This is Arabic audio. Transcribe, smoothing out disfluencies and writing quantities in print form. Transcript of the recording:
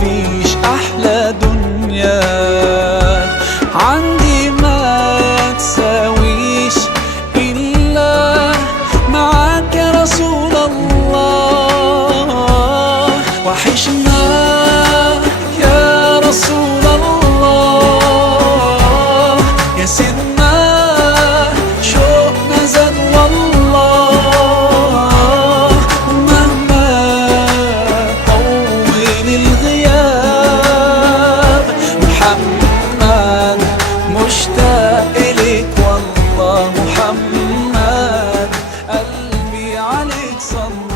مفيش أحلى دنيا عندي ما تساويش إلا معاك يا رسول الله. وحشنا يا رسول الله، يا سيدنا شوقنا زاد والله. مهما طول الغياب محمد مشتاق إليك والله. محمد قلبي عليك صلى